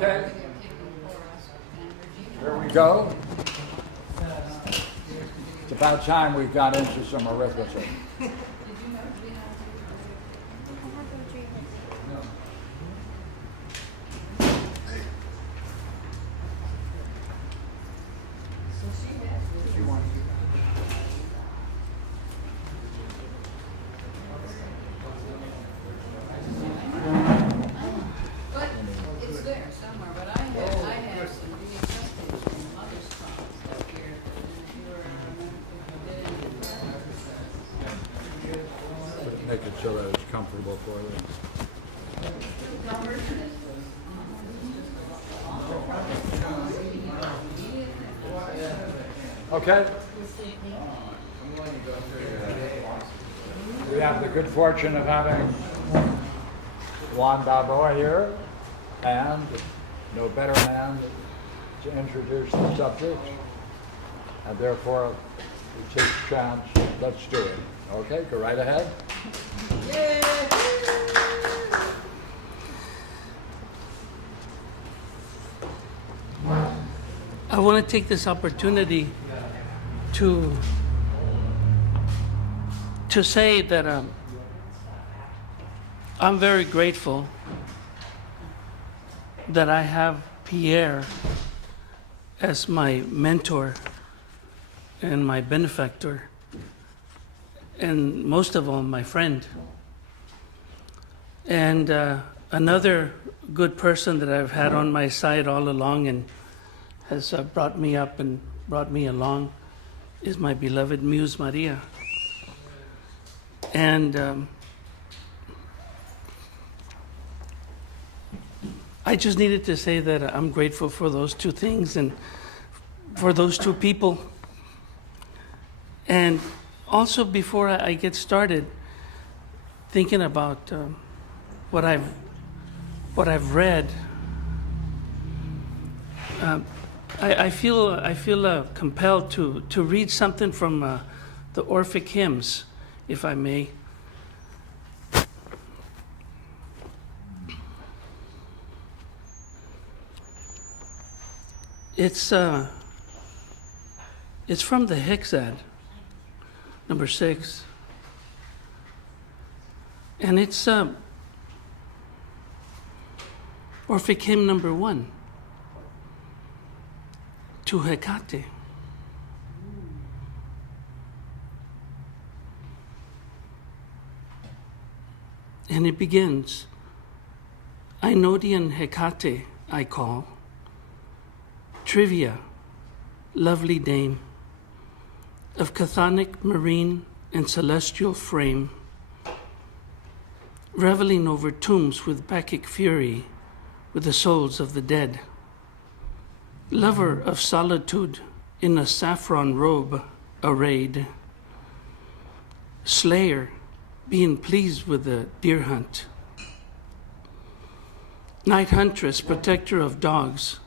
Okay. Here we go. It's about time we got into some arithmetic. It's there somewhere, but I have some readjustments from mother's files up here. Make it so that it's comfortable for them. Okay. We have the good fortune of having Juan Balboa here, and no better man to introduce the subject, and therefore we take a chance. Let's do it. Okay, go right ahead. I want to take this opportunity to say that I'm very grateful that I have Pierre as my mentor and my benefactor, and most of all, my friend. And another good person that I've had on my side all along and has brought me up and brought me along is my beloved Muse Maria. And I just needed to say that I'm grateful for those two things and for those two people. And also, before I get started, thinking about what I've read, I feel compelled to read something from the Orphic hymns, if I may. It's from the Hexad, number 6, and it's Orphic hymn number 1, to Hecate. And it begins, Einodian Hecate I call, Trivia, lovely dame, of chthonic, marine, and celestial frame, reveling over tombs with Bacchic fury, with the souls of the dead. Lover of solitude, in a saffron robe arrayed. Slayer, being pleased with the deer hunt. Night huntress, protector of dogs.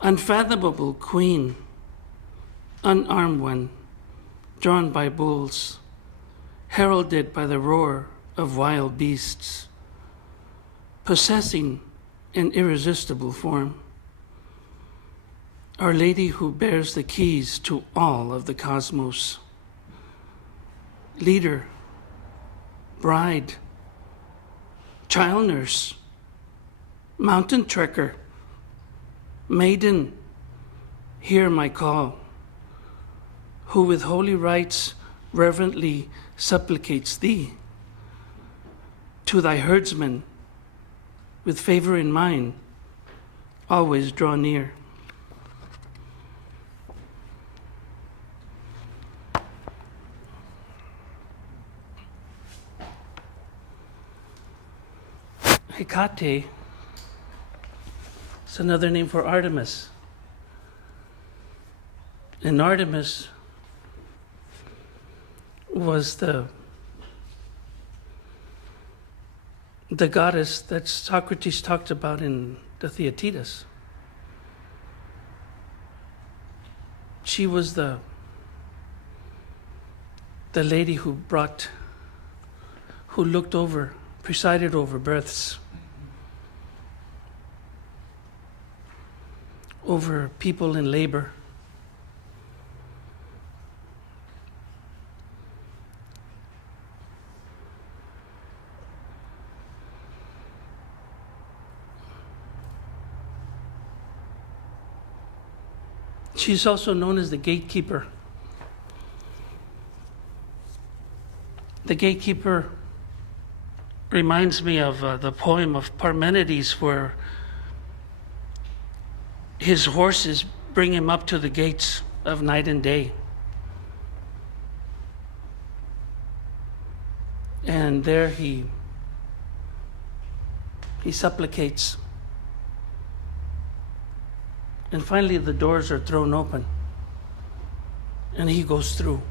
Unfathomable queen, unarmed one, drawn by bulls, heralded by the roar of wild beasts, possessing an irresistible form. Our Lady who bears the keys to all of the cosmos. Leader, bride, child nurse, mountain trekker, maiden, hear my call, who with holy rites reverently supplicates thee. To thy herdsmen, with favor in mind, always draw near. Hecate is another name for Artemis. And Artemis was the goddess that Socrates talked about in the Theaetetus. She was the lady who looked over, presided over births. over people in labor. She's also known as the gatekeeper. The gatekeeper reminds me of the poem of Parmenides, where his horses bring him up to the gates of night and day. And there he supplicates. And finally the doors are thrown open and he goes through.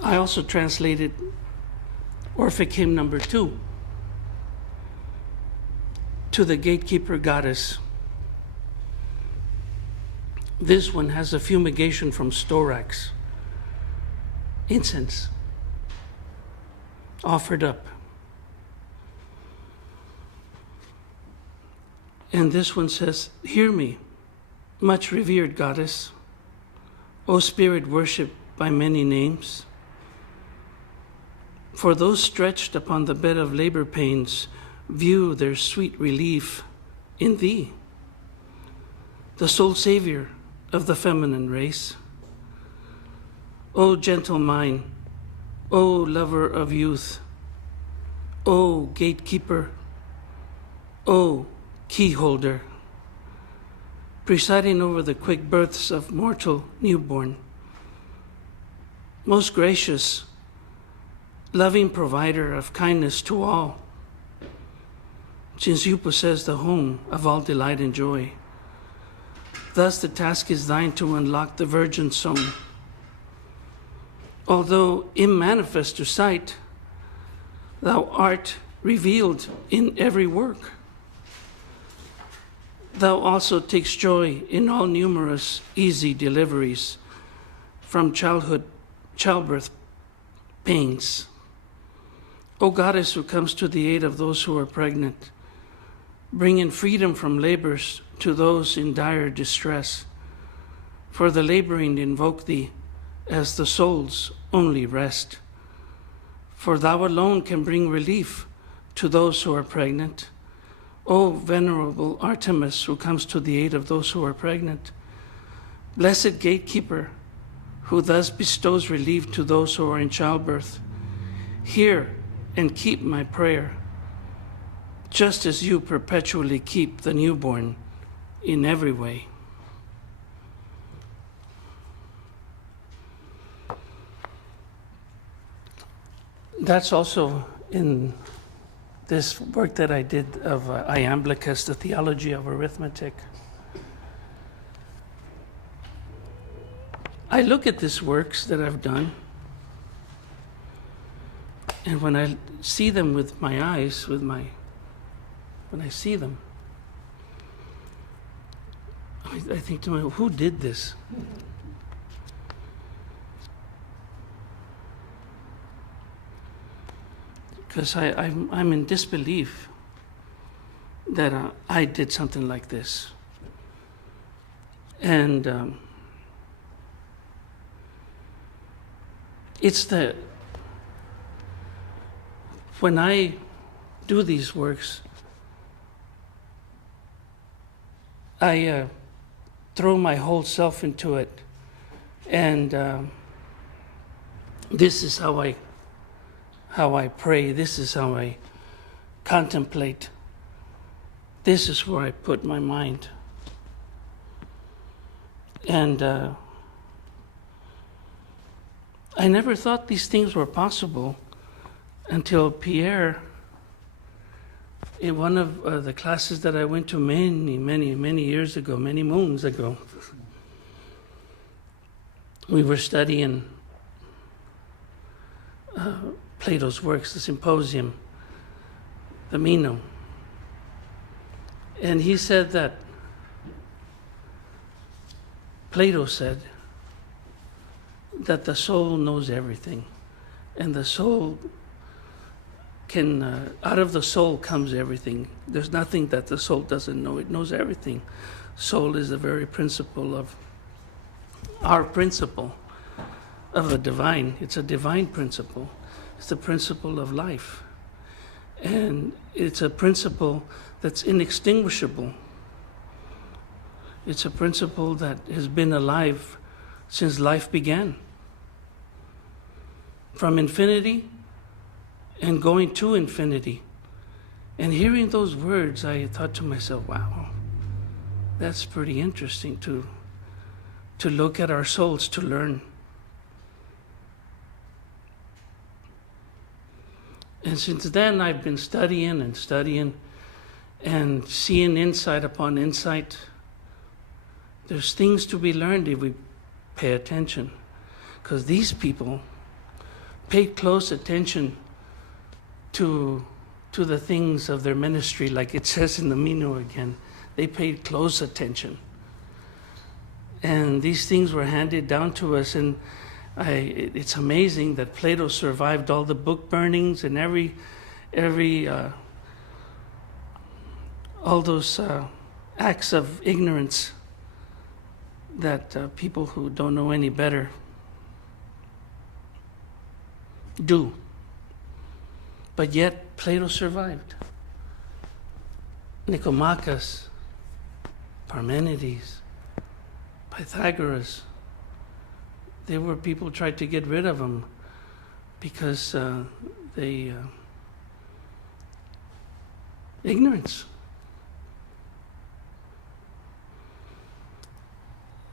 I also translated Orphic hymn number 2, to the gatekeeper goddess. This one has a fumigation from storax, incense, offered up. And this one says, "Hear me, much revered goddess, O spirit worshipped by many names. For those stretched upon the bed of labor pains view their sweet relief in thee, the sole savior of the feminine race. O gentle mind, O lover of youth, O gatekeeper, O keyholder, presiding over the quick births of mortal newborn, most gracious, loving provider of kindness to all, since you possess the home of all delight and joy. Thus the task is thine to unlock the virgin soul. Although immanifest to sight, thou art revealed in every work. Thou also takes joy in all numerous easy deliveries from childbirth pains. O goddess who comes to the aid of those who are pregnant, bringing freedom from labors to those in dire distress. For the laboring invoke thee as the soul's only rest. For thou alone can bring relief to those who are pregnant. O venerable Artemis who comes to the aid of those who are pregnant, blessed gatekeeper who thus bestows relief to those who are in childbirth, hear and keep my prayer, just as you perpetually keep the newborn in every way. That's also in this work that I did of Iamblichus, the theology of arithmetic. I look at these works that I've done, and when I see them with my eyes, when I see them, I think to myself, who did this? Because I'm in disbelief that I did something like this. And it's when I do these works, I throw my whole self into it, and this is how I pray. This is how I contemplate. This is where I put my mind. And I never thought these things were possible until Pierre, in one of the classes that I went to many years ago, many moons ago, we were studying Plato's works, the Symposium, the Meno. And he said that Plato said that the soul knows everything, and the soul can, out of the soul comes everything. There's nothing that the soul doesn't know. It knows everything. Soul is the very principle of our principle of the divine. It's a divine principle. It's the principle of life. And it's a principle that's inextinguishable. It's a principle that has been alive since life began. From infinity and going to infinity. And hearing those words, I thought to myself, wow, that's pretty interesting to look at our souls, to learn. And since then, I've been studying and seeing insight upon insight. There's things to be learned if we pay attention. Because these people paid close attention to the things of their ministry, like it says in the Mino again. They paid close attention. And these things were handed down to us, and it's amazing that Plato survived all the book burnings and all those acts of ignorance that people who don't know any better do. But yet Plato survived. Nicomachus, Parmenides, Pythagoras, they were people tried to get rid of them because ignorance.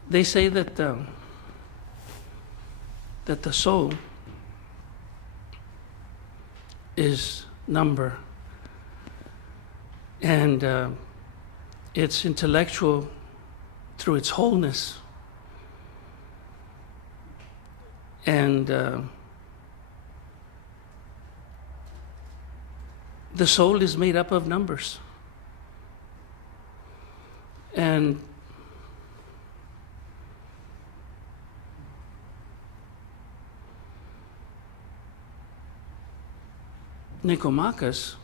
They say that the soul is number, and it's intellectual through its wholeness, and the soul is made up of numbers. And Nicomachus,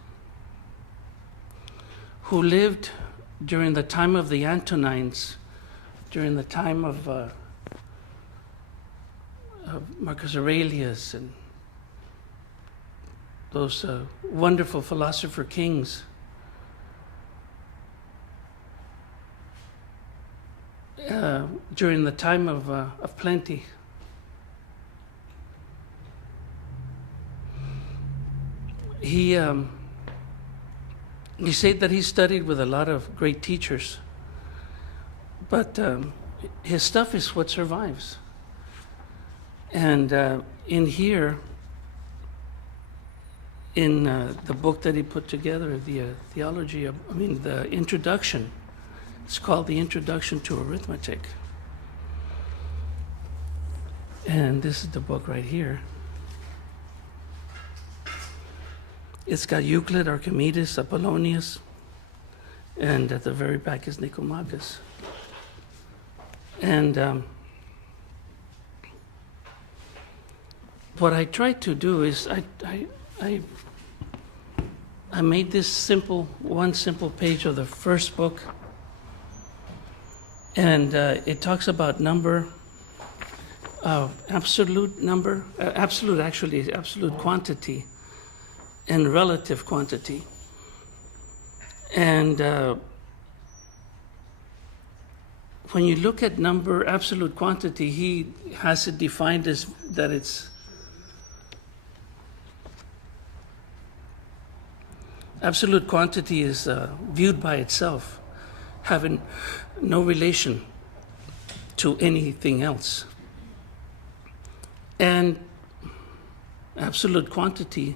who lived during the time of the Antonines, during the time of Marcus Aurelius and those wonderful philosopher kings, during the time of plenty. He said that he studied with a lot of great teachers, but his stuff is what survives. And in here, in the book that he put together, the the introduction, it's called The Introduction to Arithmetic. And this is the book right here. It's got Euclid, Archimedes, Apollonius, and at the very back is Nicomachus. And what I tried to do is I made this one simple page of the first book, and it talks about number, absolute quantity, and relative quantity. And when you look at number, absolute quantity, he has it defined as that it's absolute quantity is viewed by itself, having no relation to anything else. And absolute quantity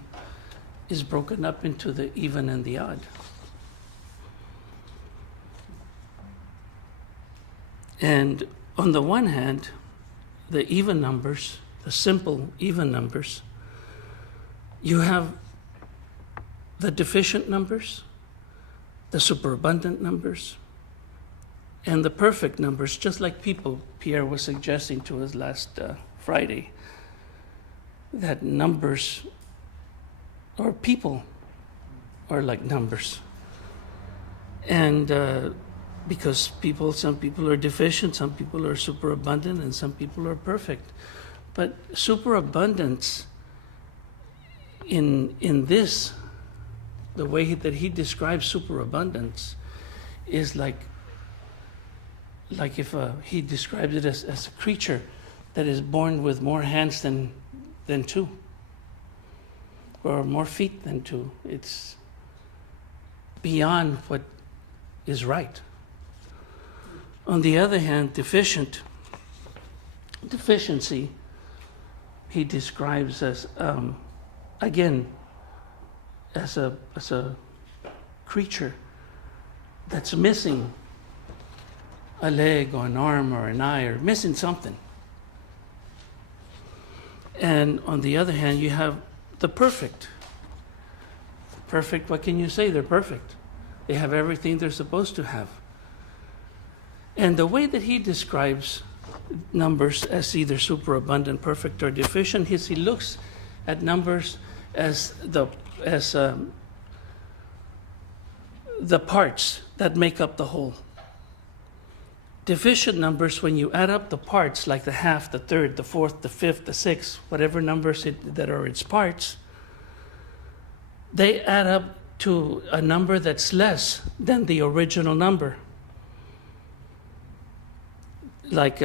is broken up into the even and the odd. And on the one hand, the even numbers, the simple even numbers, you have the deficient numbers, the superabundant numbers, and the perfect numbers, just like people Pierre was suggesting to us last Friday, that numbers or people are like numbers. And because some people are deficient, some people are superabundant, and some people are perfect. But superabundance in this, the way that he describes superabundance, is like if he describes it as a creature that is born with more hands than two, or more feet than two. It's beyond what is right. On the other hand, deficiency, he describes as again as a creature that's missing a leg or an arm or an eye, or missing something. And on the other hand, you have the perfect. Perfect, what can you say? They're perfect. They have everything they're supposed to have. And the way that he describes numbers as either superabundant, perfect, or deficient is he looks at numbers as the parts that make up the whole. Deficient numbers, when you add up the parts, like the half, the third, the fourth, the fifth, the sixth, whatever numbers that are its parts, they add up to a number that's less than the original number. Like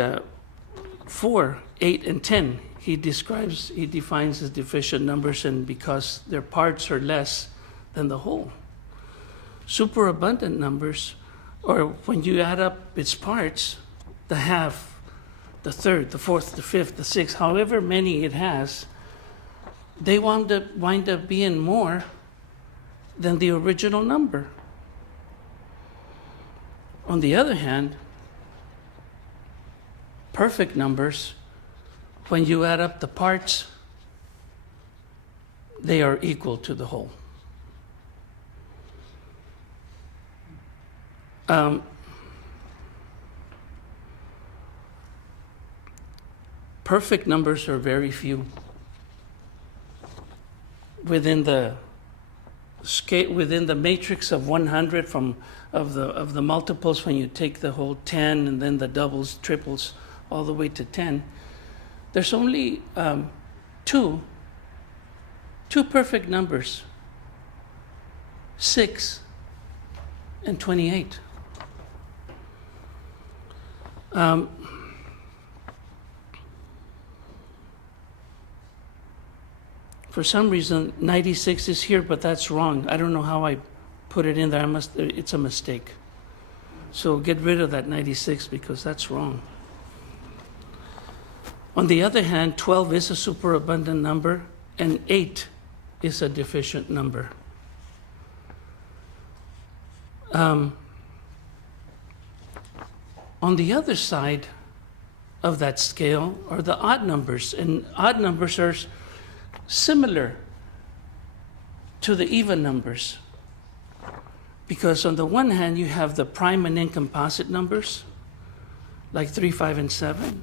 4, 8, and 10, he defines as deficient numbers, and because their parts are less than the whole. Superabundant numbers, or when you add up its parts, the half, the third, the fourth, the fifth, the sixth, however many it has, they wind up being more than the original number. On the other hand, perfect numbers, when you add up the parts, they are equal to the whole. Perfect numbers are very few. Within the matrix of 100 of the multiples, when you take the whole 10 and then the doubles, triples, all the way to 10, there's only two perfect numbers, 6 and 28. For some reason, 96 is here, but that's wrong. I don't know how I put it in there. It's a mistake. So get rid of that 96 because that's wrong. On the other hand, 12 is a superabundant number, and 8 is a deficient number. On the other side of that scale are the odd numbers, and odd numbers are similar to the even numbers, because on the one hand you have the prime and incomposite numbers like 3, 5, and 7.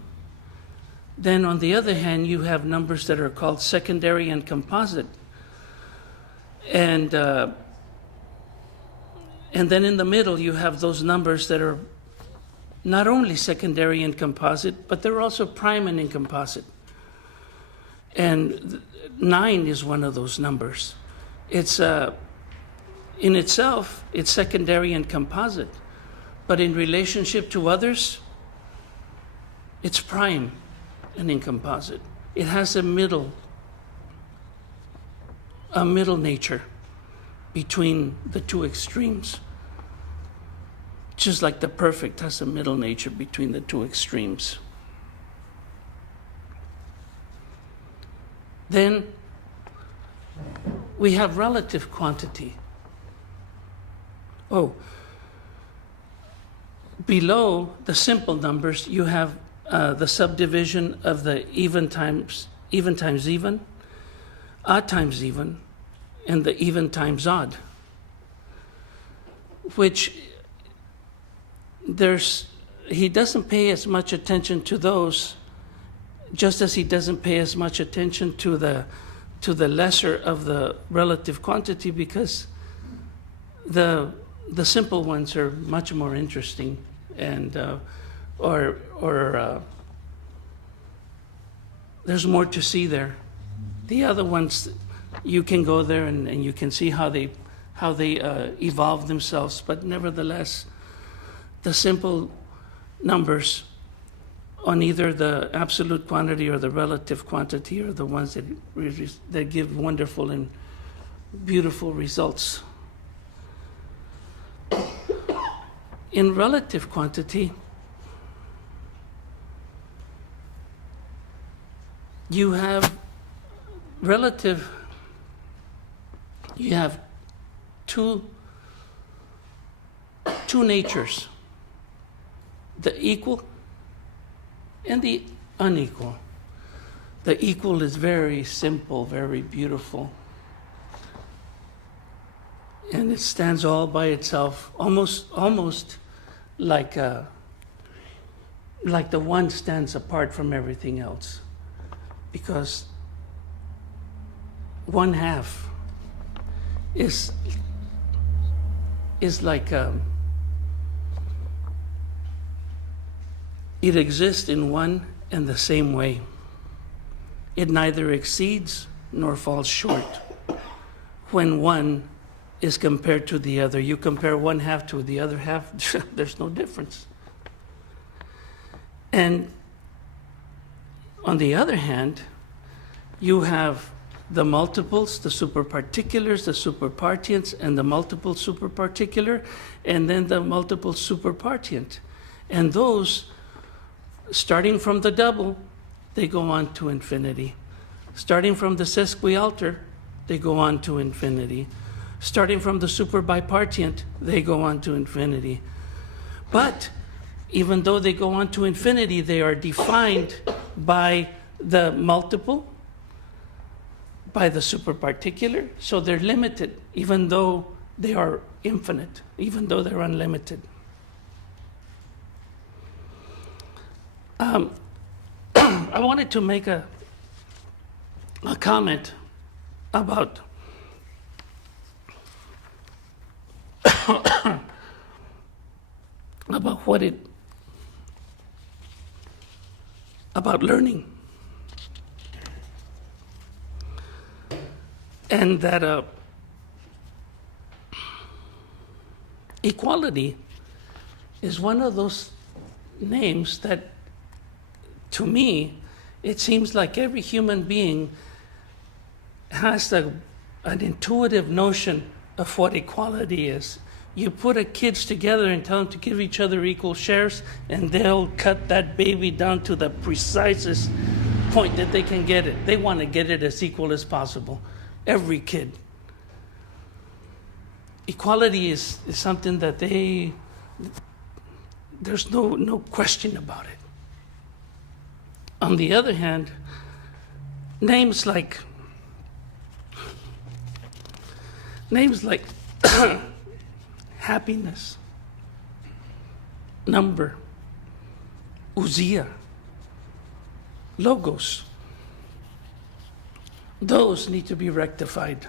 Then on the other hand you have numbers that are called secondary and composite, and then in the middle you have those numbers that are not only secondary and composite, but they're also prime and incomposite. And 9 is one of those numbers. It's in itself, it's secondary and composite, but in relationship to others, it's prime and incomposite. It has a middle nature between the two extremes, just like the perfect has a middle nature between the two extremes. Then we have relative quantity. Below the simple numbers, you have the subdivision of the even times even, odd times even, and the even times odd, which he doesn't pay as much attention to those just as he doesn't pay as much attention to the lesser of the relative quantity, because the simple ones are much more interesting, and there's more to see there. The other ones, you can go there and you can see how they evolve themselves, but nevertheless, the simple numbers on either the absolute quantity or the relative quantity are the ones that give wonderful and beautiful results. In relative quantity, you have two natures, the equal and the unequal. The equal is very simple, very beautiful, and it stands all by itself, almost like the one stands apart from everything else, because 1/2 is like it exists in one and the same way. It neither exceeds nor falls short. When one is compared to the other, you compare 1/2 to the other half, there's no difference. And on the other hand, you have the multiples, the superparticulars, the superpartients, and the multiple superparticular, and then the multiple superpartient. And those, starting from the double, they go on to infinity. Starting from the sesquialter, they go on to infinity. Starting from the superbipartient, they go on to infinity. But even though they go on to infinity, they are defined by the multiple, by the superparticular, so they're limited, even though they are infinite, even though they're unlimited. I wanted to make a comment about about learning, and that equality is one of those names that, to me, it seems like every human being has an intuitive notion of what equality is. You put kids together and tell them to give each other equal shares, and they'll cut that baby down to the precisest point that they can get it. They want to get it as equal as possible. Every kid. Equality is something that there's no question about it. On the other hand, names like happiness, number, ousia, logos, those need to be rectified.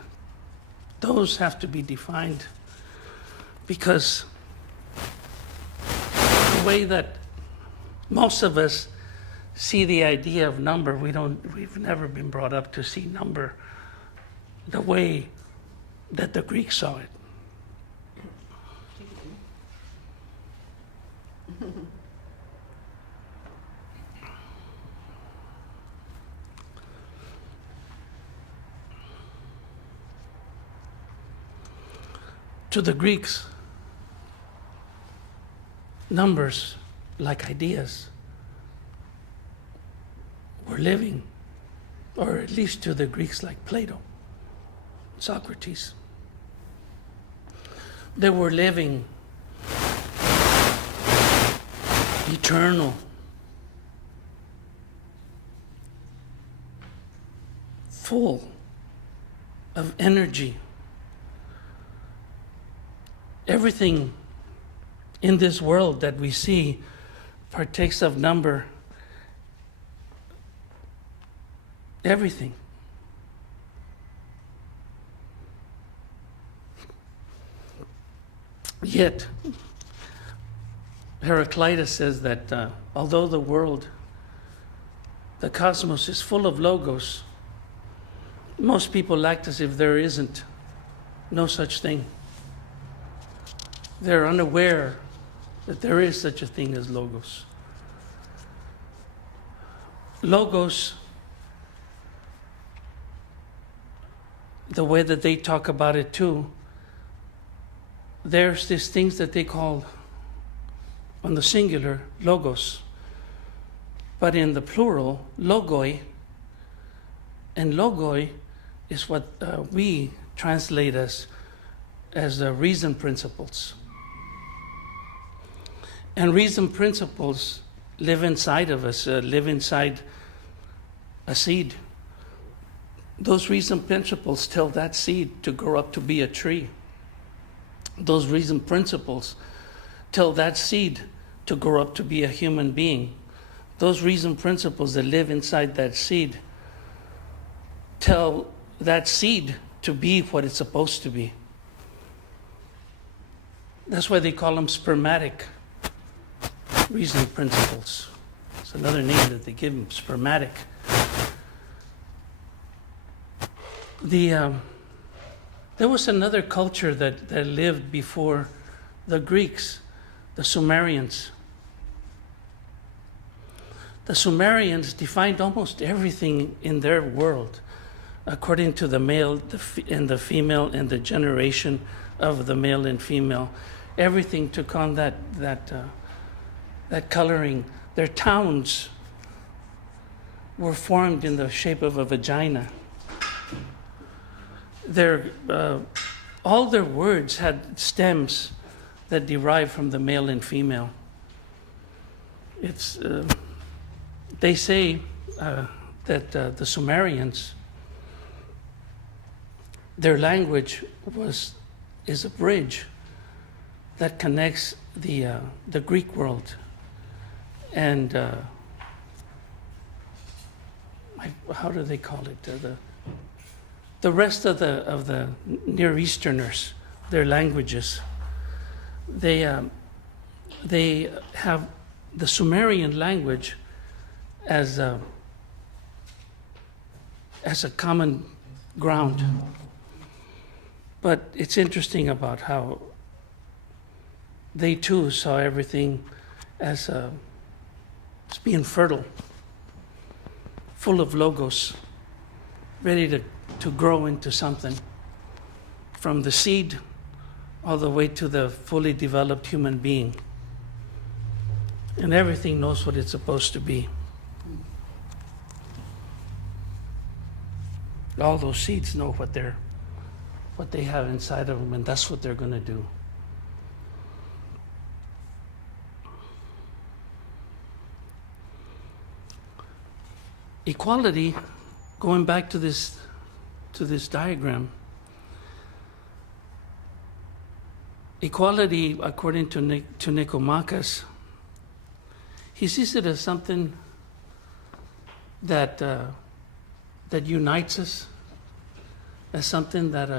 Those have to be defined, because the way that most of us see the idea of number, we've never been brought up to see number the way that the Greeks saw it. To the Greeks, numbers, like ideas, were living, or at least to the Greeks like Plato, Socrates. They were living, eternal, full of energy. Everything in this world that we see partakes of number everything. Yet, Heraclitus says that although the world, the cosmos, is full of logos, most people act as if there isn't no such thing. They're unaware that there is such a thing as logos. Logos, the way that they talk about it too, there's these things that they call, on the singular, logos, but in the plural, logoi, and logoi is what we translate as reason principles. And reason principles live inside of us, live inside a seed. Those reason principles tell that seed to grow up to be a tree. Those reason principles tell that seed to grow up to be a human being. Those reason principles that live inside that seed tell that seed to be what it's supposed to be. That's why they call them spermatic reason principles. It's another name that they give them, spermatic. There was another culture that lived before the Greeks, the Sumerians. The Sumerians defined almost everything in their world according to the male and the female and the generation of the male and female. Everything took on that coloring. Their towns were formed in the shape of a vagina. All their words had stems that derive from the male and female. They say that the Sumerians, their language is a bridge that connects the Greek world and how do they call it? The rest of the Near Easterners, their languages. They have the Sumerian language as a common ground. But it's interesting about how they too saw everything as being fertile, full of logos, ready to grow into something, from the seed all the way to the fully developed human being. And everything knows what it's supposed to be. All those seeds know what they have inside of them, and that's what they're going to do. Equality, going back to this diagram, equality, according to Nicomachus, he sees it as something that unites us, as something that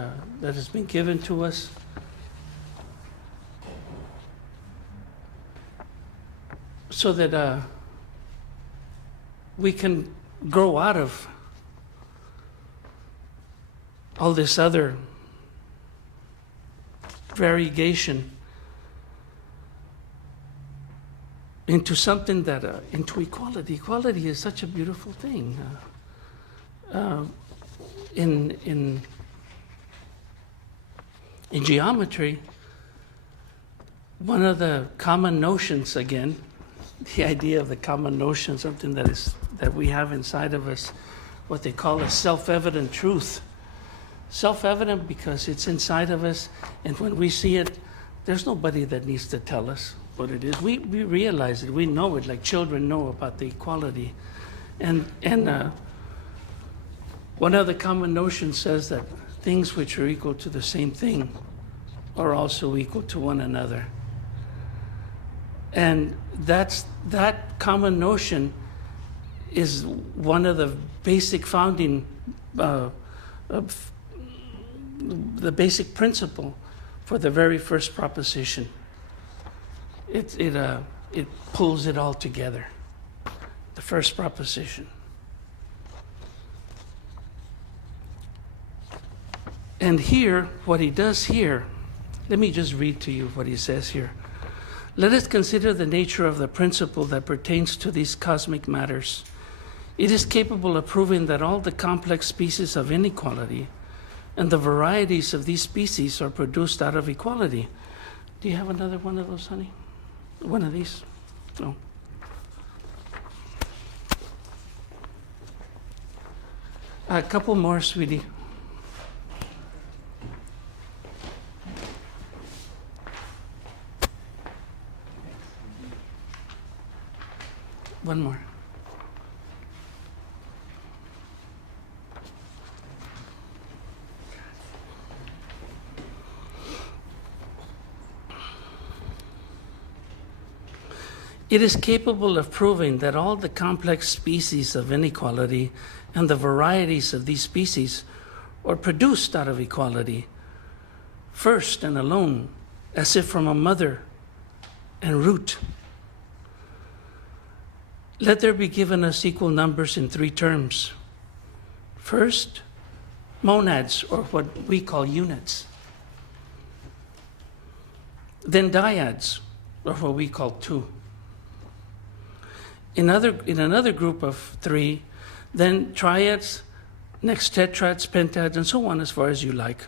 has been given to us. So that we can grow out of all this other variegation into something into equality. Equality is such a beautiful thing. In geometry, one of the common notions, again, the idea of the common notion, something that we have inside of us, what they call a self-evident truth. Self-evident because it's inside of us, and when we see it, there's nobody that needs to tell us what it is. We realize it, we know it, like children know about the equality. And one of the common notions says that things which are equal to the same thing are also equal to one another. And that common notion is one of the basic founding, of the basic principle for the very first proposition. It pulls it all together. The first proposition. And here, what he does here, let me just read to you what he says here. Let us consider the nature of the principle that pertains to these cosmic matters. It is capable of proving that all the complex species of inequality and the varieties of these species are produced out of equality. Do you have another one of those, honey? One of these? No. A couple more, sweetie. One more. It is capable of proving that all the complex species of inequality and the varieties of these species are produced out of equality, first and alone, as if from a mother and root. Let there be given us equal numbers in three terms. First, monads, or what we call units. Then dyads, or what we call two. In another group of three, then triads, next tetrads, pentads, and so on as far as you like.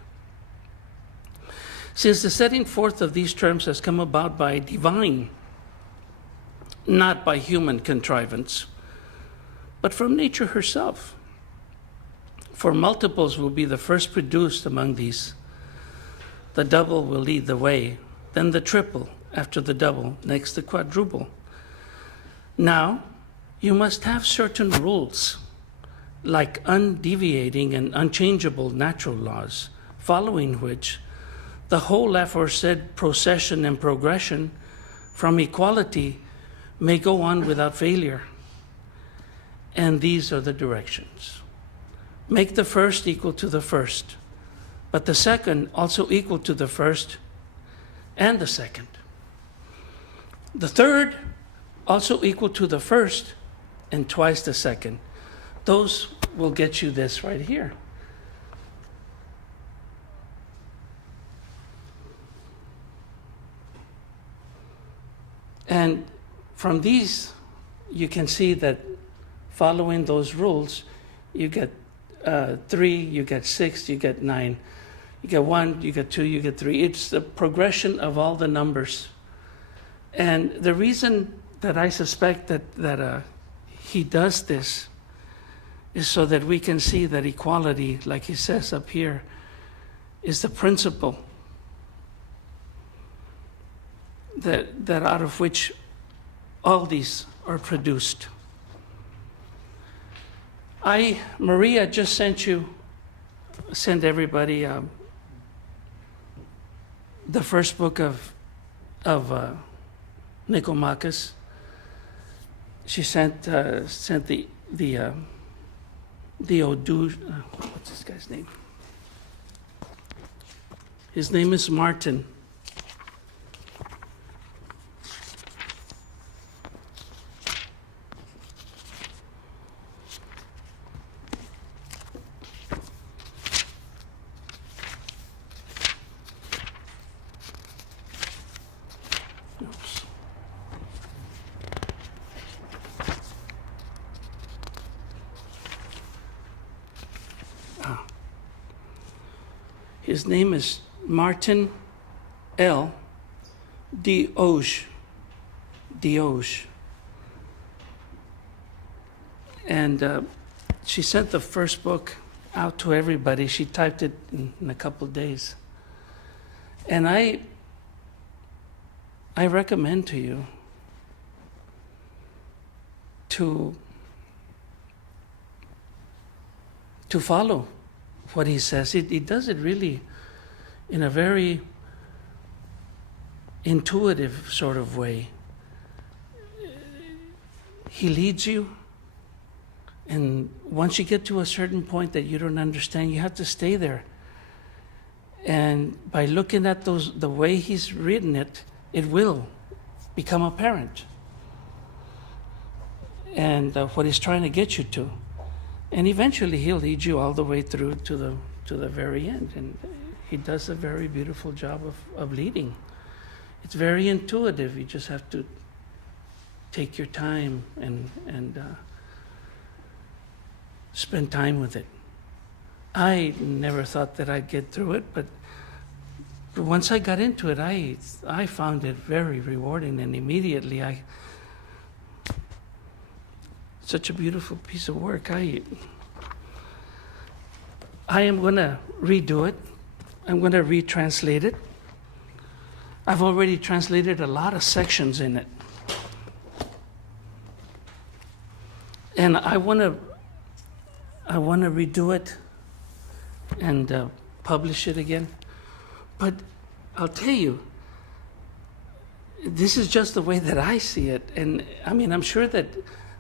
Since the setting forth of these terms has come about by divine, not by human contrivance, but from nature herself. For multiples will be the first produced among these. The double will lead the way, then the triple, after the double, next the quadruple. Now, you must have certain rules, like undeviating and unchangeable natural laws, following which the whole aforesaid procession and progression from equality may go on without failure. And these are the directions. Make the first equal to the first, but the second also equal to the first and the second. The third also equal to the first and twice the second. Those will get you this right here. And from these, you can see that following those rules, you get 3, you get 6, you get 9. You get 1, you get 2, you get 3. It's the progression of all the numbers. And the reason that I suspect that he does this is so that we can see that equality, like he says up here, is the principle that out of which all these are produced. Maria just sent everybody the first book of Nicomachus. She sent the Odu, what's this guy's name? His name is Martin. Oops. His name is Martin L. Dioge. And she sent the first book out to everybody. She typed it in a couple of days. And I recommend to you to follow what he says. He does it really in a very intuitive sort of way. He leads you And once you get to a certain point that you don't understand, you have to stay there. And by looking at the way he's written it, it will become apparent. And what he's trying to get you to. And eventually he'll lead you all the way through to the very end. And he does a very beautiful job of leading. It's very intuitive. You just have to take your time and spend time with it. I never thought that I'd get through it, but once I got into it, I found it very rewarding, and immediately such a beautiful piece of work. I am going to redo it. I'm going to retranslate it. I've already translated a lot of sections in it. And I want to redo it and publish it again. But I'll tell you, this is just the way that I see it. And I mean, I'm sure that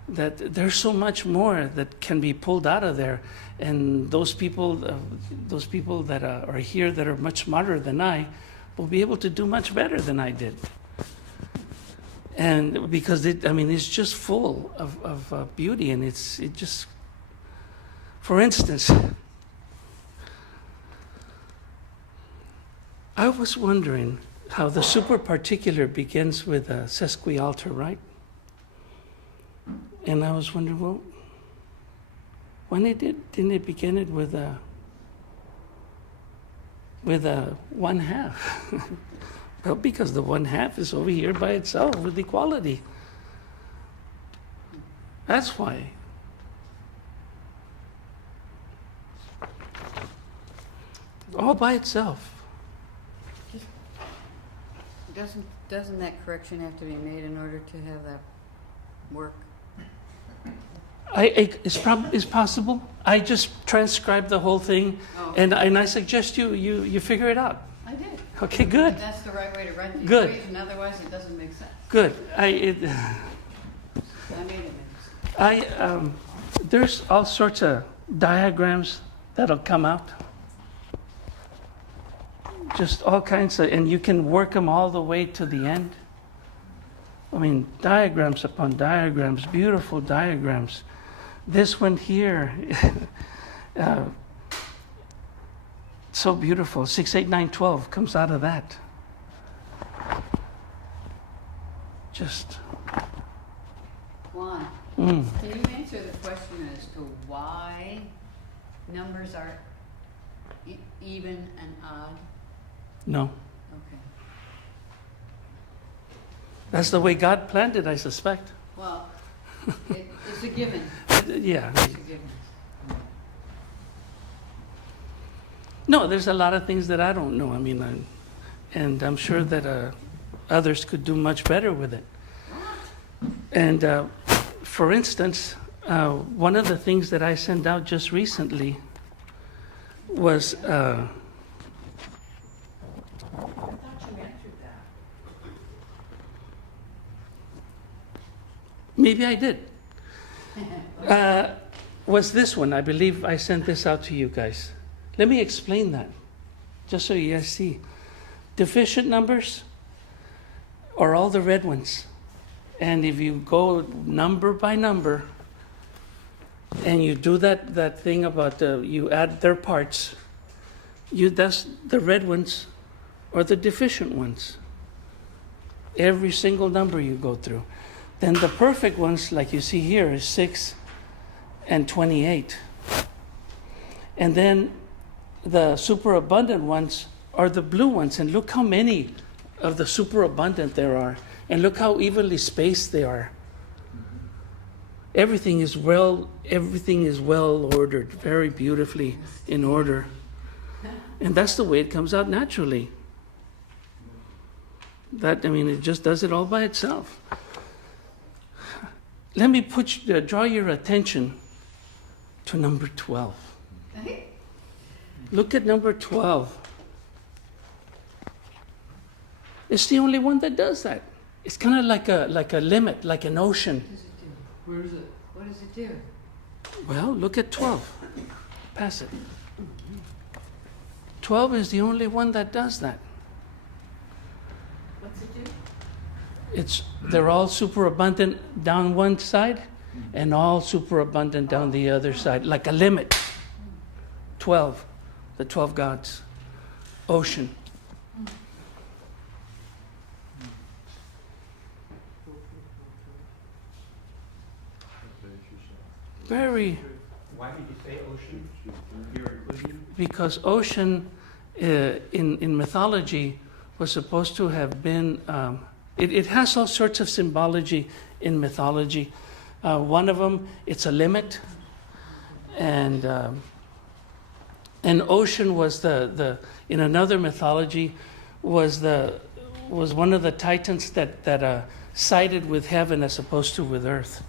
there's so much more that can be pulled out of there. And those people that are here that are much smarter than I will be able to do much better than I did. And because it's just full of beauty, and it just, for instance, I was wondering how the super particular begins with a sesquialter, right? And I was wondering, well, when didn't it begin it with a 1/2? Well, because the 1/2 is over here by itself with equality. That's why. All by itself. Doesn't that correction have to be made in order to have that work? It's possible. I just transcribed the whole thing, Oh. and I suggest you figure it out. I did. Okay, good. That's the right way to write the Good. equation, otherwise it doesn't make sense. Good. I made it make sense. There's all sorts of diagrams that'll come out. Just all kinds of, and you can work them all the way to the end. I mean, diagrams upon diagrams, beautiful diagrams. This one here, so beautiful. 6, 8, 9, 12 comes out of that. Just. Juan, Mm. can you answer the question as to why numbers are even and odd? No. Okay. That's the way God planned it, I suspect. Well, it's a given. Yeah. It's a given. No, there's a lot of things that I don't know. I mean, and I'm sure that others could do much better with it. And for instance, one of the things that I sent out just recently was. Maybe I did. Was this one? I believe I sent this out to you guys. Let me explain that, just so you guys see. Deficient numbers are all the red ones. And if you go number by number, and you do that thing about you add their parts, that's the red ones or the deficient ones. Every single number you go through. Then the perfect ones, like you see here, is 6 and 28. And then the superabundant ones are the blue ones. And look how many of the superabundant there are. And look how evenly spaced they are. Everything is well ordered, very beautifully in order. And that's the way it comes out naturally. It just does it all by itself. Let me draw your attention to number 12. Look at number 12. It's the only one that does that. It's kind of like a limit, like an ocean. What does it do? Where is it? What does it do? Well, look at 12. Pass it. 12 is the only one that does that. What's it do? They're all superabundant down one side and all superabundant down the other side, like a limit. 12, the 12 gods, ocean. Very, Why did you say ocean? You're including? because ocean in mythology was supposed to have been, it has all sorts of symbology in mythology. One of them, it's a limit, and ocean was in another mythology was one of the titans that sided with heaven as opposed to with earth.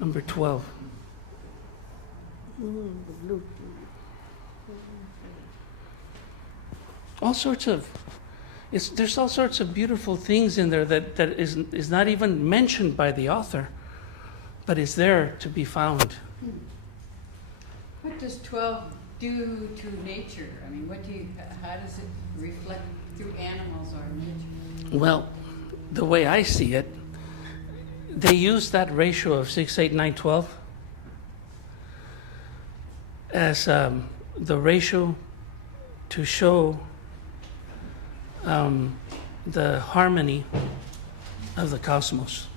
Number 12. All sorts of, there's all sorts of beautiful things in there that is not even mentioned by the author, but is there to be found. What does 12 do to nature? I mean, how does it reflect through animals or nature? Well, the way I see it, they use that ratio of 6, 8, 9, 12 as the ratio to show the harmony of the cosmos.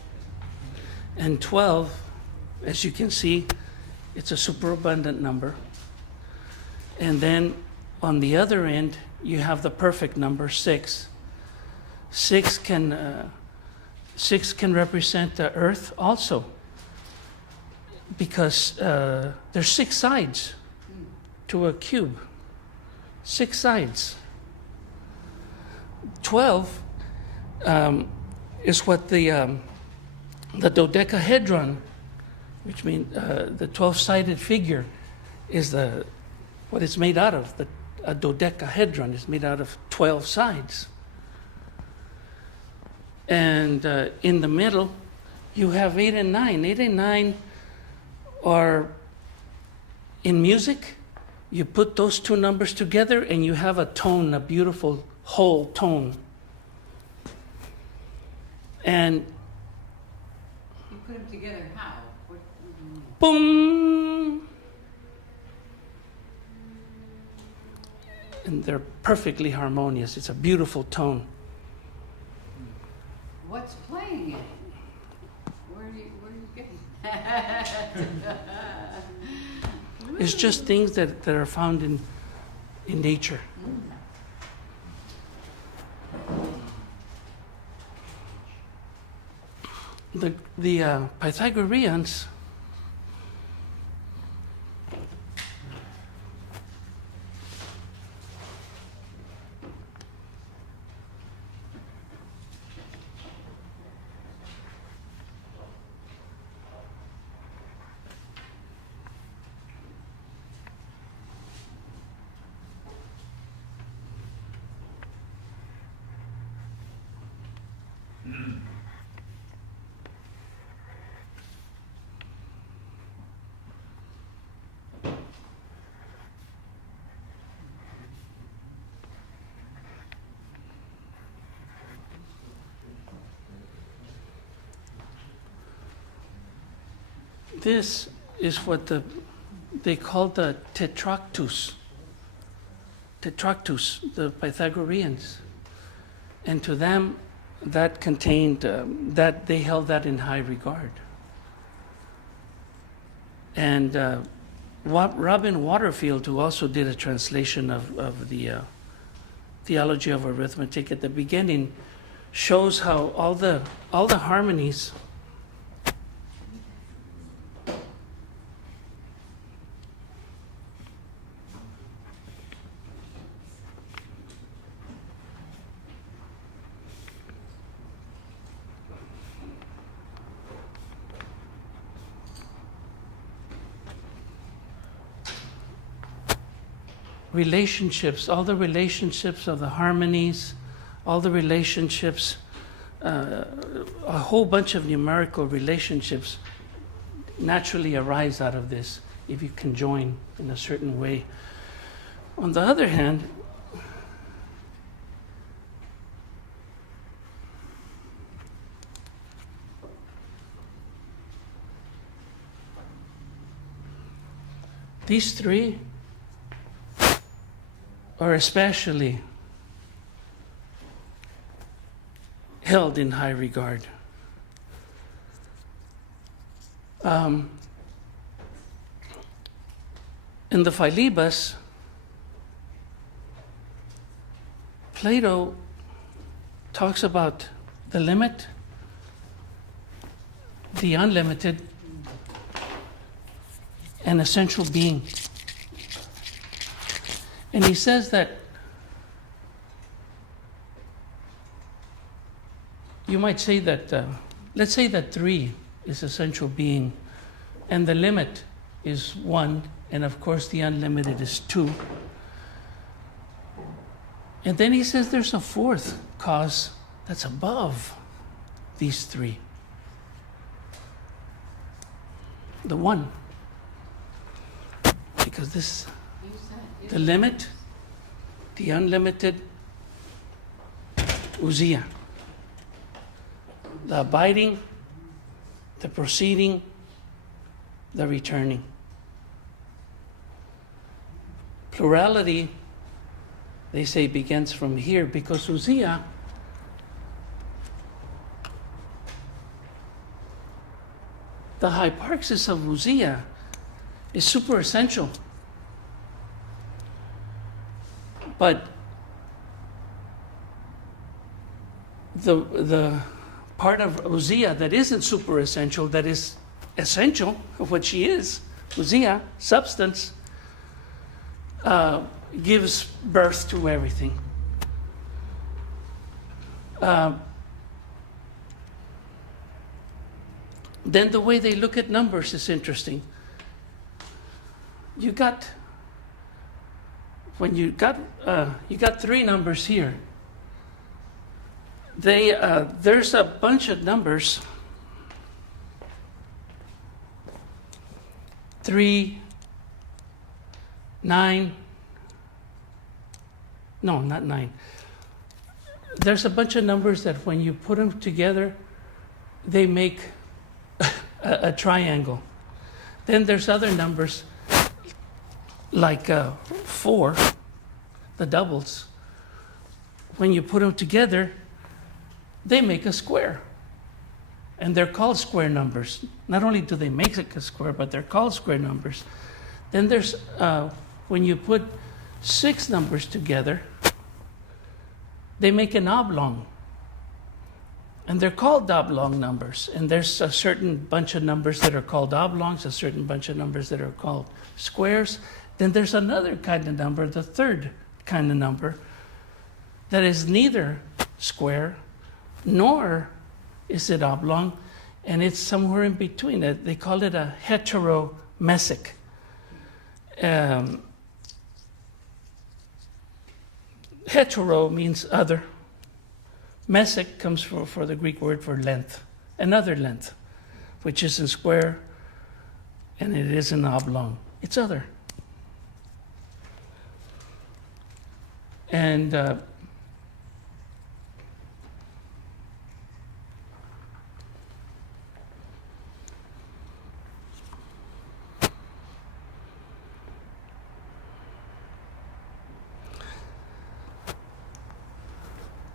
And 12, as you can see, it's a superabundant number. And then on the other end, you have the perfect number, 6. 6 can represent the earth also, because there's 6 sides to a cube. 6 sides. 12 is what the dodecahedron, which means the 12-sided figure, is what it's made out of. A dodecahedron is made out of 12 sides. And in the middle, you have 8 and 9. 8 and 9 are, in music, you put those two numbers together and you have a tone, a beautiful whole tone. And You put them together how? What do you mean? boom! And they're perfectly harmonious. It's a beautiful tone. What's playing it? Where are you getting that? It's just things that are found in nature. The Pythagoreans this is what they call the tetractus. Tetractus, the Pythagoreans. And to them, that contained, that they held that in high regard. And Robin Waterfield, who also did a translation of the Theology of Arithmetic at the beginning, shows how all the harmonies relationships, all the relationships of the harmonies, all the relationships a whole bunch of numerical relationships naturally arise out of this if you conjoin in a certain way. On the other hand, these three are especially held in high regard. In the Philebus, Plato talks about the limit, the unlimited, and essential being. And he says that you might say that, let's say that 3 is essential being, and the limit is 1, and of course the unlimited is 2. And then he says there's a 4th cause that's above these 3. The 1. Because this, the limit, the unlimited, ousia. The abiding, the proceeding, the returning. Plurality, they say, begins from here because ousia the hyparxis of ousia is super essential. But the part of ousia that isn't super essential, that is essential of what she is, ousia, substance, gives birth to everything. Then the way they look at numbers is interesting. You got 3 numbers here. There's a bunch of numbers. 3, 9. No, not 9. There's a bunch of numbers that when you put them together, they make a triangle. Then there's other numbers like 4, the doubles. When you put them together, they make a square. And they're called square numbers. Not only do they make a square, but they're called square numbers. Then there's, when you put 6 numbers together, they make an oblong. And they're called oblong numbers. And there's a certain bunch of numbers that are called oblongs, a certain bunch of numbers that are called squares. Then there's another kind of number, the third kind of number, that is neither square nor is it oblong, and it's somewhere in between. They call it a heteromesic. Hetero means other. Mesic comes for the Greek word for length, another length, which isn't square and it isn't oblong. It's other. And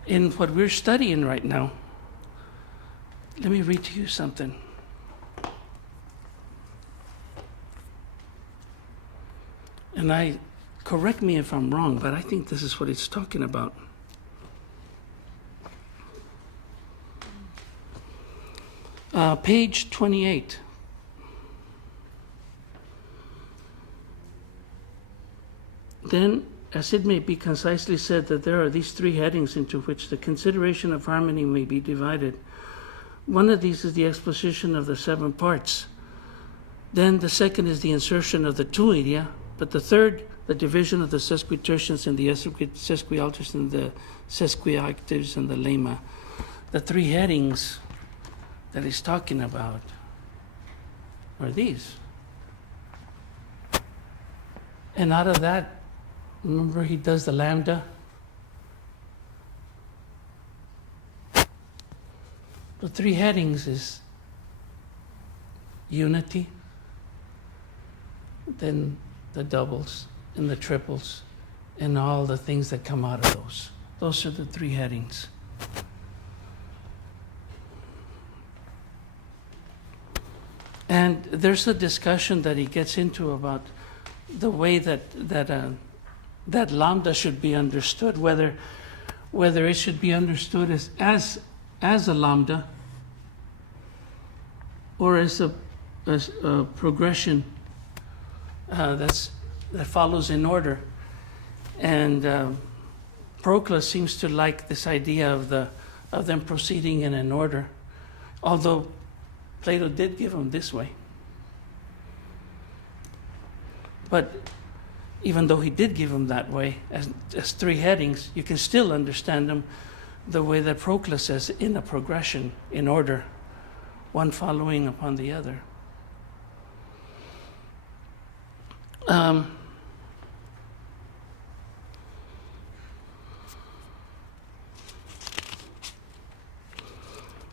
in what we're studying right now, let me read to you something. And correct me if I'm wrong, but I think this is what it's talking about. Page 28. Then, as it may be concisely said that there are these 3 headings into which the consideration of harmony may be divided. One of these is the exposition of the 7 parts. Then the second is the insertion of the tuidia, but the third, the division of the sesquitertians and the sesquialters and the sesquioctaves and the lemma. the three headings that he's talking about are these. And out of that, remember he does the lambda? The three headings is unity, then the doubles and the triples and all the things that come out of those. Those are the three headings. And there's a discussion that he gets into about the way that lambda should be understood, whether it should be understood as a lambda or as a progression that follows in order. And Proclus seems to like this idea of them proceeding in an order, although Plato did give them this way. But even though he did give them that way, as three headings, you can still understand them the way that Proclus says, in a progression, in order, one following upon the other.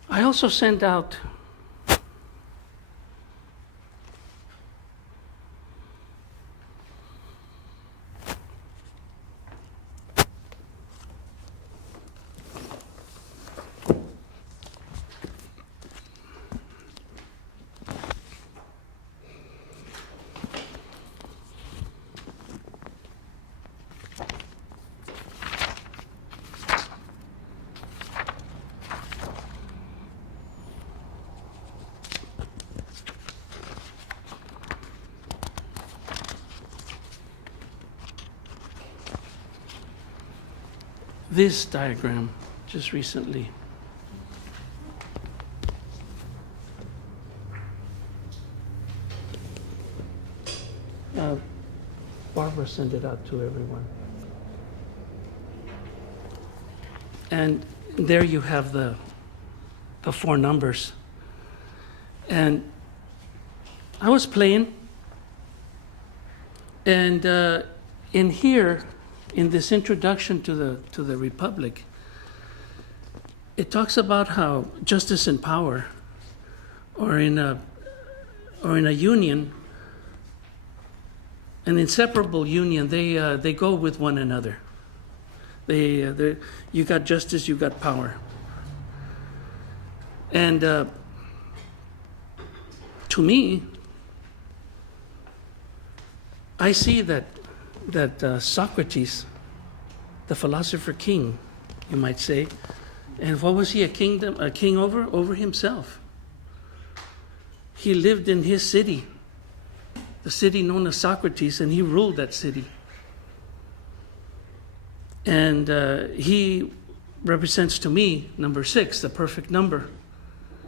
I also sent out this diagram just recently. Barbara sent it out to everyone. And there you have the four numbers. And I was playing, and in here, in this introduction to the Republic, it talks about how justice and power, or in a union, an inseparable union, they go with one another. You got justice, you got power, and to me, I see that Socrates, the philosopher king, you might say, and what was he a king over? Over himself. He lived in his city, the city known as Socrates, and he ruled that city. And he represents to me number 6, the perfect number,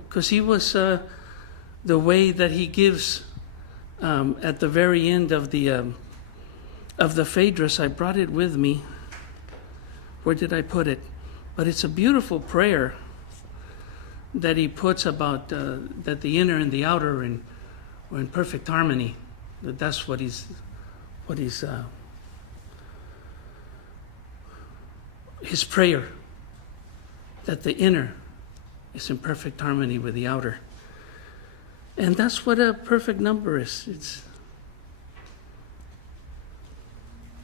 because he was the way that he gives at the very end of the Phaedrus. I brought it with me. Where did I put it? But it's a beautiful prayer that he puts about that the inner and the outer are in perfect harmony. That's what he's his prayer, that the inner is in perfect harmony with the outer. And that's what a perfect number is. It's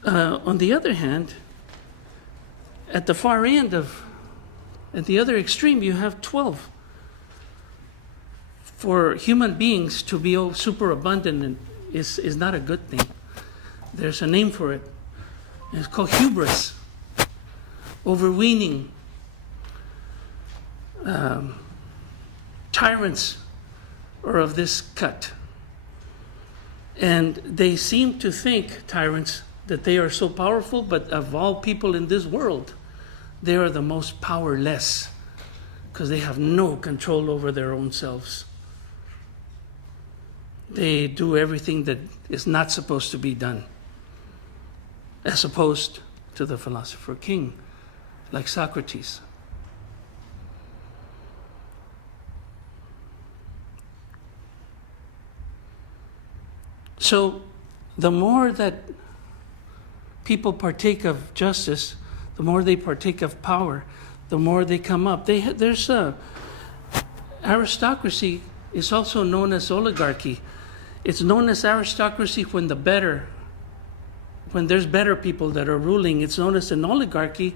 on the other hand, at the far end at the other extreme, you have 12. For human beings to be super abundant is not a good thing. There's a name for it. It's called hubris, overweening. Tyrants are of this cut. And they seem to think, tyrants, that they are so powerful, but of all people in this world, they are the most powerless because they have no control over their own selves. They do everything that is not supposed to be done, as opposed to the philosopher king, like Socrates. So the more that people partake of justice, the more they partake of power, the more they come up. There's aristocracy is also known as oligarchy. It's known as aristocracy when there's better people that are ruling. It's known as an oligarchy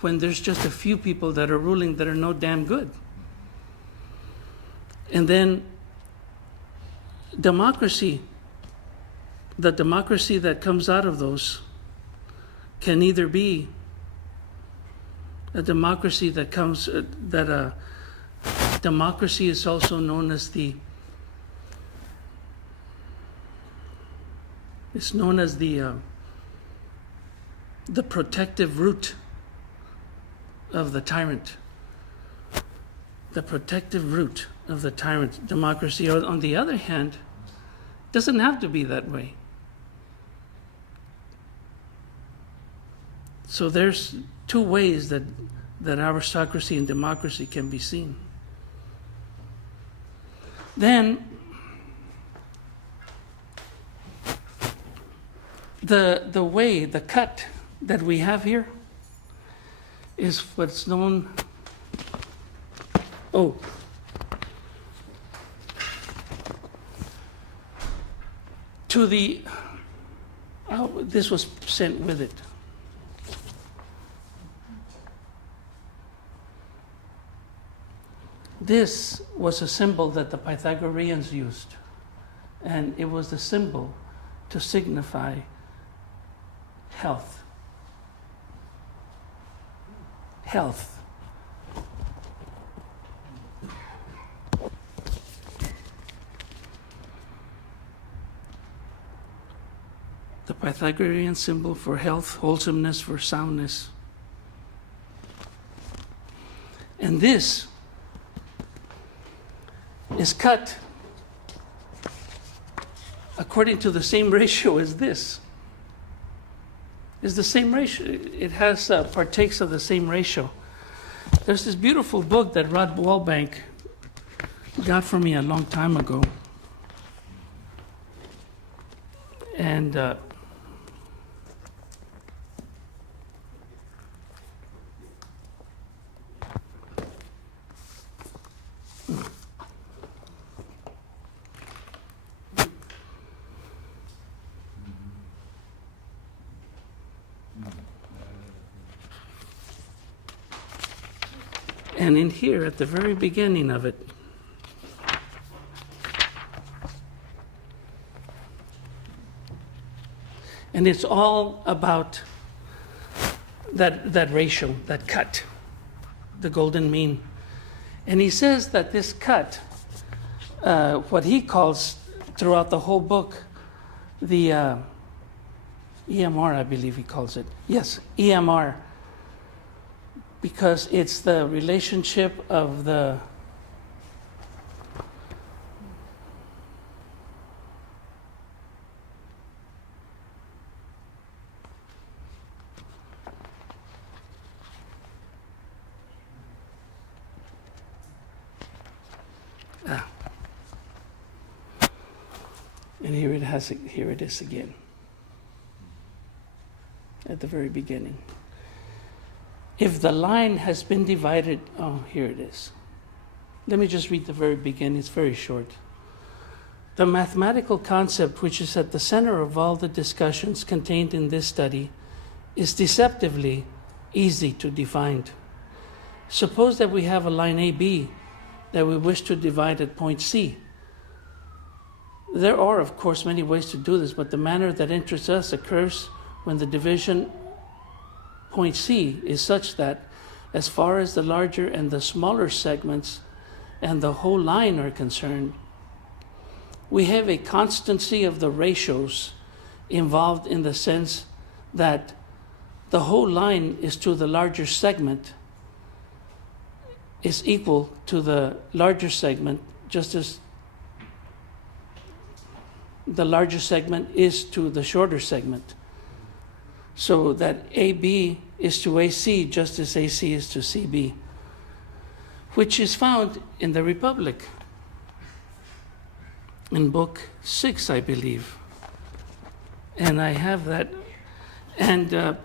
when there's just a few people that are ruling that are no damn good. And then democracy, the democracy that comes out of those can either be a democracy that comes, democracy is also known as the protective root of the tyrant. The protective root of the tyrant. Democracy, on the other hand, doesn't have to be that way. So there's two ways that aristocracy and democracy can be seen. Then the cut that we have here is what's known, this was sent with it. This was a symbol that the Pythagoreans used, and it was the symbol to signify health. Health. The Pythagorean symbol for health, wholesomeness, for soundness. And this is cut according to the same ratio as this. It's the same ratio. It has partakes of the same ratio. There's this beautiful book that Rod Wallbank got for me a long time ago. And in here, at the very beginning of it, and it's all about that ratio, that cut, the golden mean. And he says that this cut, what he calls throughout the whole book, the EMR, I believe he calls it. Yes, EMR. Because it's the relationship of the and here it is again at the very beginning. If the line has been divided, here it is. Let me just read the very beginning, it's very short. The mathematical concept which is at the center of all the discussions contained in this study is deceptively easy to define. Suppose that we have a line AB that we wish to divide at point C. There are, of course, many ways to do this, but the manner that interests us occurs when the division point C is such that as far as the larger and the smaller segments and the whole line are concerned, we have a constancy of the ratios involved in the sense that the whole line is to the larger segment is equal to the larger segment, just as the larger segment is to the shorter segment. So that AB is to AC just as AC is to CB, which is found in the Republic, in book 6, I believe. And I have that. And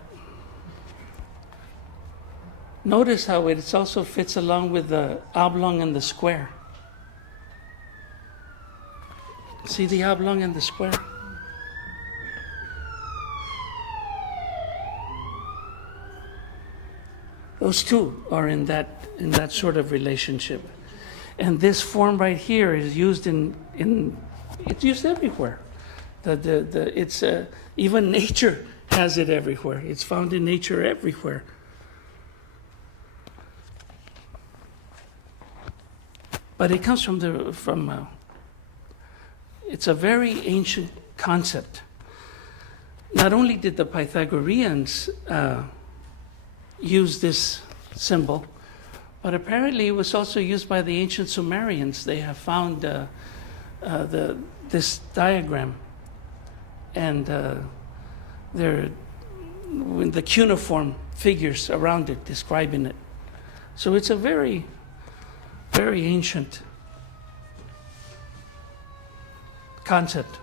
notice how it also fits along with the oblong and the square. See the oblong and the square? Those two are in that sort of relationship. And this form right here is used it's used everywhere. It's even nature has it everywhere. It's found in nature everywhere. But it comes from it's a very ancient concept. Not only did the Pythagoreans use this symbol, but apparently it was also used by the ancient Sumerians. They have found this diagram, and with the cuneiform figures around it describing it. So it's a very, very ancient concept.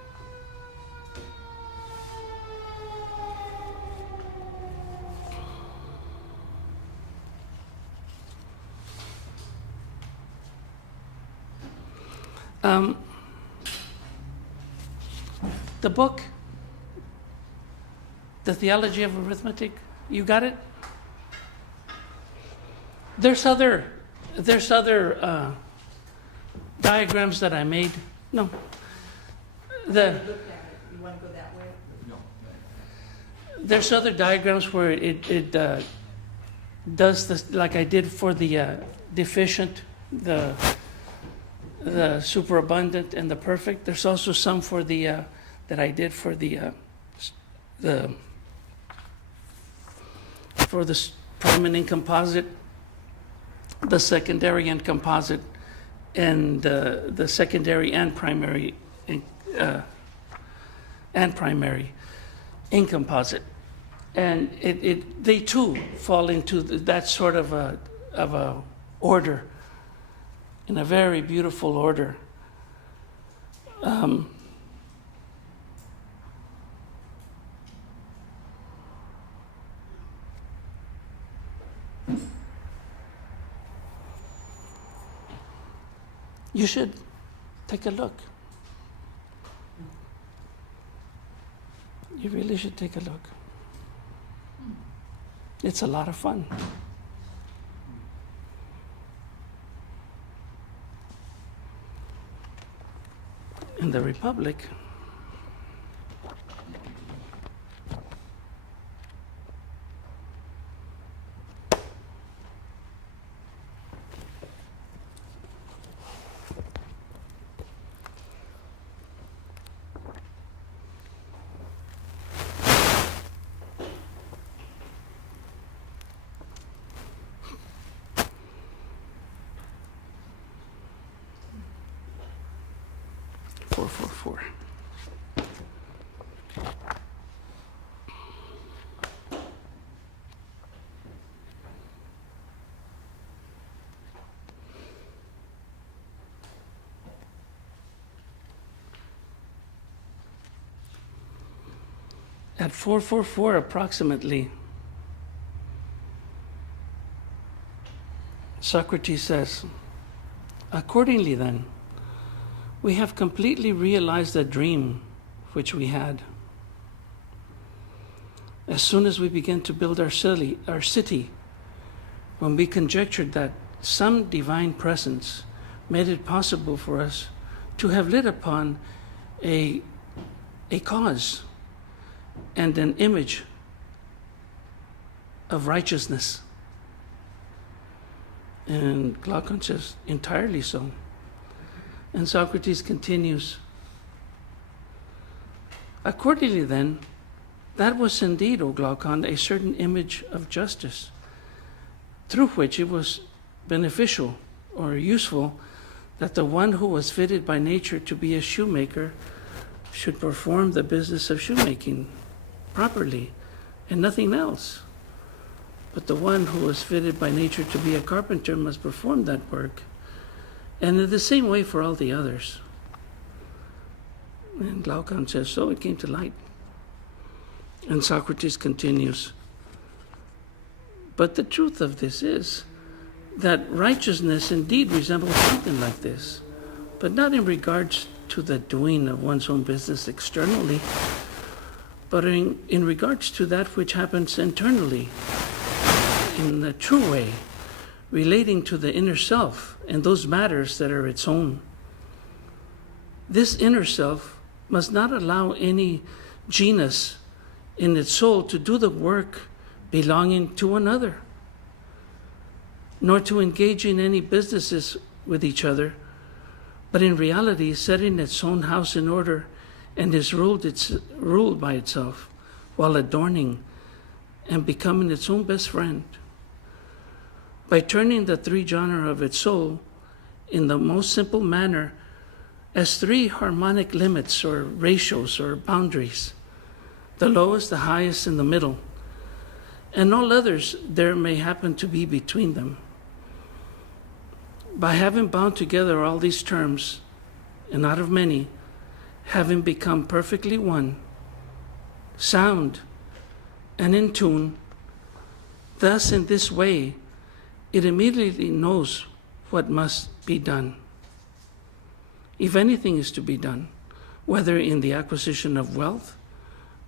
The book, The Theology of Arithmetic, you got it? There's other diagrams that I made. No. You want to go that way? There's other diagrams where it does this, like I did for the deficient, the superabundant, and the perfect. There's also some for the that I did for the prime and incomposite, the secondary and composite, and the secondary and primary incomposite, and they too fall into that sort of a order, in a very beautiful order. You should take a look. You really should take a look. It's a lot of fun. In the Republic, four. At 444 approximately, Socrates says, accordingly then, we have completely realized the dream which we had. As soon as we began to build our city, when we conjectured that some divine presence made it possible for us to have lit upon a cause and an image of righteousness. And Glaucon says, entirely so. And Socrates continues, accordingly then, that was indeed, O Glaucon, a certain image of justice, through which it was beneficial or useful that the one who was fitted by nature to be a shoemaker should perform the business of shoemaking properly and nothing else. But the one who was fitted by nature to be a carpenter must perform that work, and in the same way for all the others. And Glaucon says, so it came to light. And Socrates continues, but the truth of this is that righteousness indeed resembles something like this, but not in regards to the doing of one's own business externally, but in regards to that which happens internally, in the true way, relating to the inner self and those matters that are its own. This inner self must not allow any genus in its soul to do the work belonging to another, nor to engage in any businesses with each other, but in reality setting its own house in order and is ruled by itself, while adorning and becoming its own best friend. By turning the three genera of its soul in the most simple manner as three harmonic limits or ratios or boundaries, the lowest, the highest, and the middle, and all others there may happen to be between them. By having bound together all these terms, and out of many, having become perfectly one, sound, and in tune, thus in this way, it immediately knows what must be done. If anything is to be done, whether in the acquisition of wealth,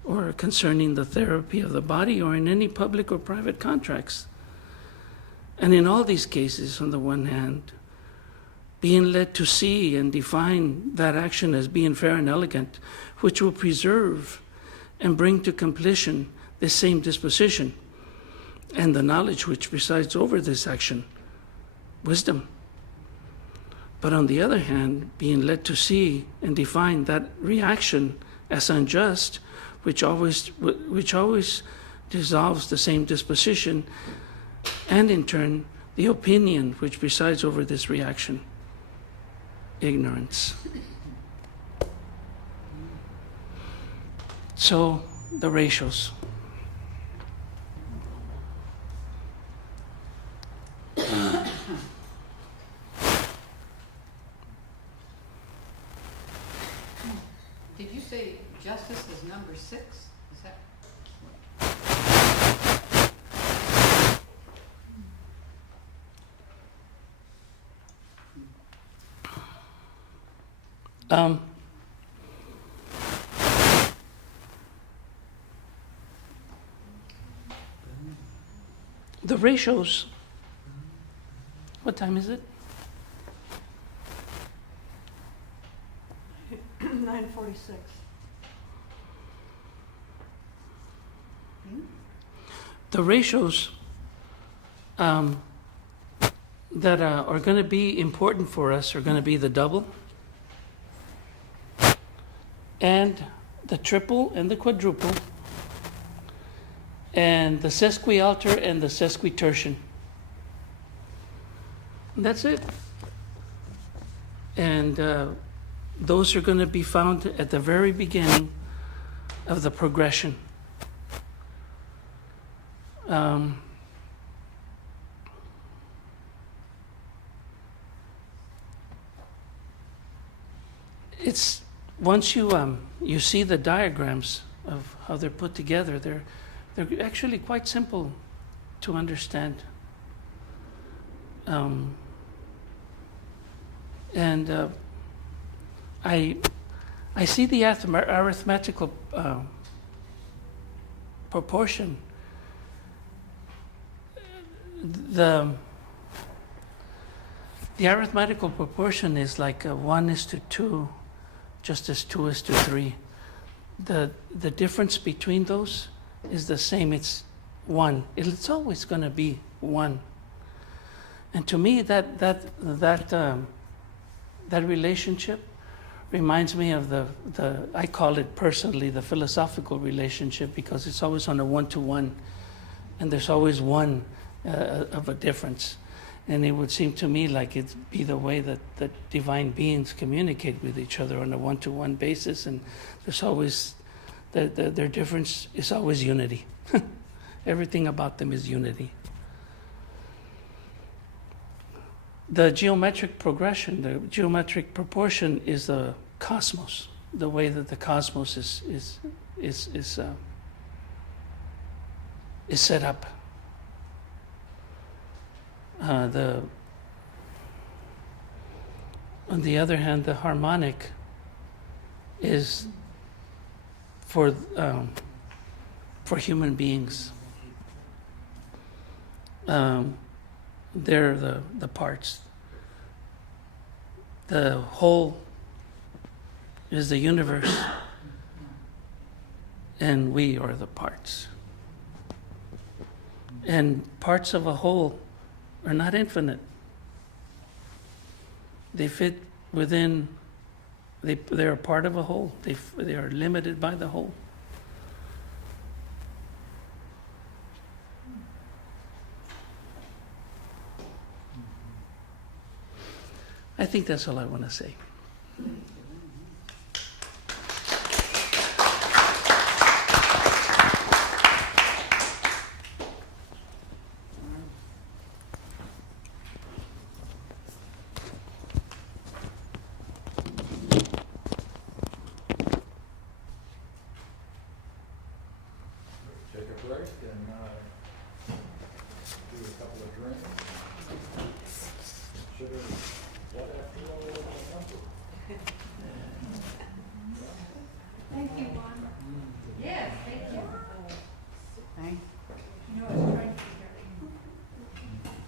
or concerning the therapy of the body, or in any public or private contracts. And in all these cases, on the one hand, being led to see and define that action as being fair and elegant, which will preserve and bring to completion this same disposition, and the knowledge which presides over this action, wisdom. But on the other hand, being led to see and define that reaction as unjust, which always dissolves the same disposition, and in turn, the opinion which presides over this reaction, ignorance. So, the ratios. Did you say justice is number 6? Is that? The ratios. What time is it? 9:46. The ratios that are going to be important for us are going to be the double, and the triple and the quadruple, and the sesquialter and the sesquitertian. And that's it. And those are going to be found at the very beginning of the progression. It's once you see the diagrams of how they're put together, they're actually quite simple to understand. I see the arithmetical proportion. The arithmetical proportion is like 1:2, just as 2:3. The difference between those is the same. It's 1. It's always going to be 1. And to me, that relationship reminds me of the I call it personally the philosophical relationship, because it's always on a 1-to-1, and there's always one of a difference. And it would seem to me like it'd be the way that divine beings communicate with each other on a 1-to-1 basis, and there's always their difference is always unity. Everything about them is unity. The geometric progression, the geometric proportion is the cosmos, the way that the cosmos is is set up. On the other hand, the harmonic is for human beings. They're the parts. The whole is the universe, and we are the parts. And parts of a whole are not infinite. They fit within, they're a part of a whole. They are limited by the whole. I think that's all I want to say. Take a break and do a couple of drinks. Consider what after all we're gonna come to. Thank you, Juan. Yes, thank you. Thank You know, I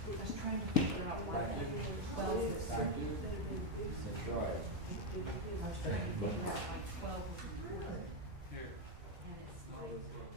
was trying to figure out why that 12 is. Thank you. That's right. I was trying to figure out why 12 was important. And it's like,